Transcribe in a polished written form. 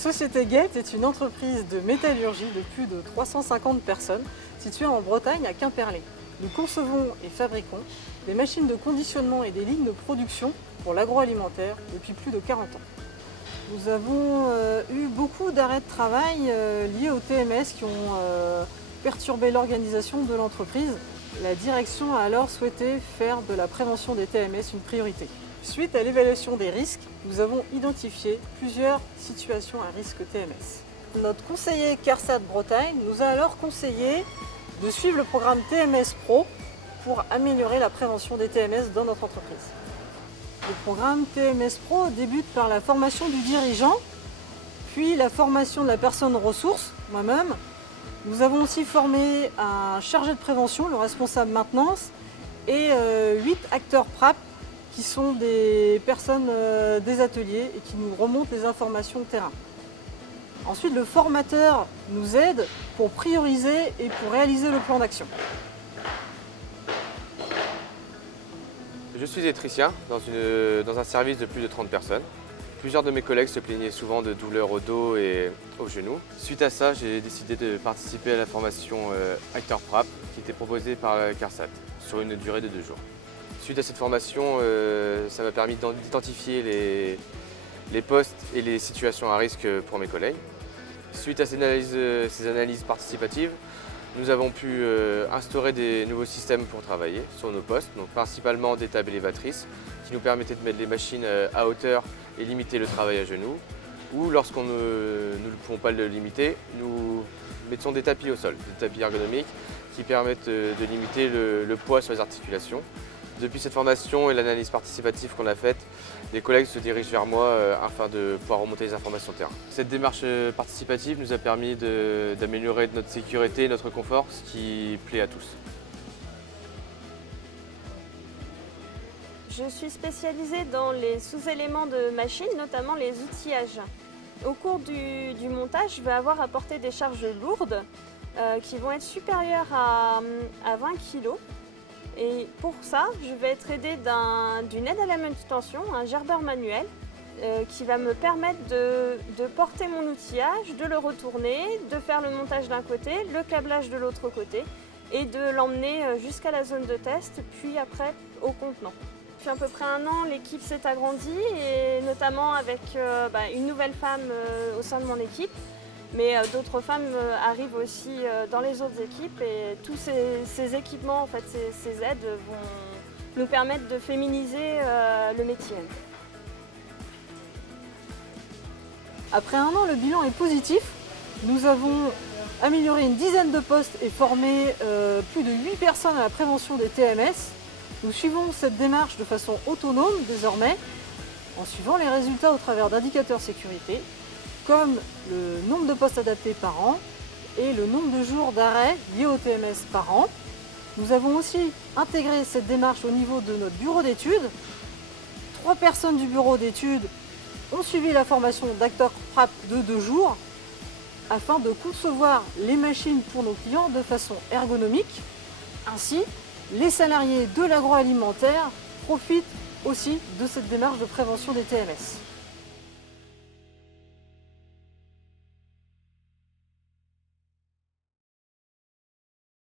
société Gate est une entreprise de métallurgie de plus de 350 personnes située en Bretagne à Quimperlé. Nous concevons et fabriquons des machines de conditionnement et des lignes de production pour l'agroalimentaire depuis plus de 40 ans. Nous avons eu beaucoup d'arrêts de travail liés au TMS qui ont perturbé l'organisation de l'entreprise. La direction a alors souhaité faire de la prévention des TMS une priorité. Suite à l'évaluation des risques, nous avons identifié plusieurs situations à risque TMS. Notre conseiller CARSAT Bretagne nous a alors conseillé de suivre le programme TMS Pro pour améliorer la prévention des TMS dans notre entreprise. Le programme TMS Pro débute par la formation du dirigeant, puis la formation de la personne ressource, moi-même. Nous avons aussi formé un chargé de prévention, le responsable maintenance, et 8 acteurs PRAP qui sont des personnes des ateliers et qui nous remontent les informations de terrain. Ensuite, le formateur nous aide pour prioriser et pour réaliser le plan d'action. Je suis électricien dans un service de plus de 30 personnes. Plusieurs de mes collègues se plaignaient souvent de douleurs au dos et aux genoux. Suite à ça, j'ai décidé de participer à la formation Acteur PRAP qui était proposée par la CARSAT sur une durée de 2 jours. Suite à cette formation, ça m'a permis d'identifier les postes et les situations à risque pour mes collègues. Suite à ces analyses participatives, nous avons pu instaurer des nouveaux systèmes pour travailler sur nos postes, donc principalement des tables élévatrices qui nous permettaient de mettre les machines à hauteur et limiter le travail à genoux. Ou lorsqu'on nous ne pouvons pas le limiter, nous mettons des tapis au sol, des tapis ergonomiques qui permettent de limiter le poids sur les articulations. Depuis cette formation et l'analyse participative qu'on a faite, les collègues se dirigent vers moi afin de pouvoir remonter les informations terrain. Cette démarche participative nous a permis d'améliorer notre sécurité et notre confort, ce qui plaît à tous. Je suis spécialisée dans les sous-éléments de machines, notamment les outillages. Au cours du montage, je vais avoir à porter des charges lourdes qui vont être supérieures à 20 kg. Et pour ça, je vais être aidée d'une aide à la manutention, un gerbeur manuel, qui va me permettre de porter mon outillage, de le retourner, de faire le montage d'un côté, le câblage de l'autre côté et de l'emmener jusqu'à la zone de test, puis après au contenant. Depuis à peu près 1 an, l'équipe s'est agrandie et notamment avec une nouvelle femme au sein de mon équipe. Mais d'autres femmes arrivent aussi dans les autres équipes et tous ces équipements, en fait, ces aides vont nous permettre de féminiser le métier. Après 1 an, le bilan est positif. Nous avons amélioré une dizaine de postes et formé plus de 8 personnes à la prévention des TMS. Nous suivons cette démarche de façon autonome désormais, en suivant les résultats au travers d'indicateurs sécurité, comme le nombre de postes adaptés par an et le nombre de jours d'arrêt liés au TMS par an. Nous avons aussi intégré cette démarche au niveau de notre bureau d'études. 3 personnes du bureau d'études ont suivi la formation d'acteur PRAP de 2 jours afin de concevoir les machines pour nos clients de façon ergonomique. Ainsi, les salariés de l'agroalimentaire profitent aussi de cette démarche de prévention des TMS.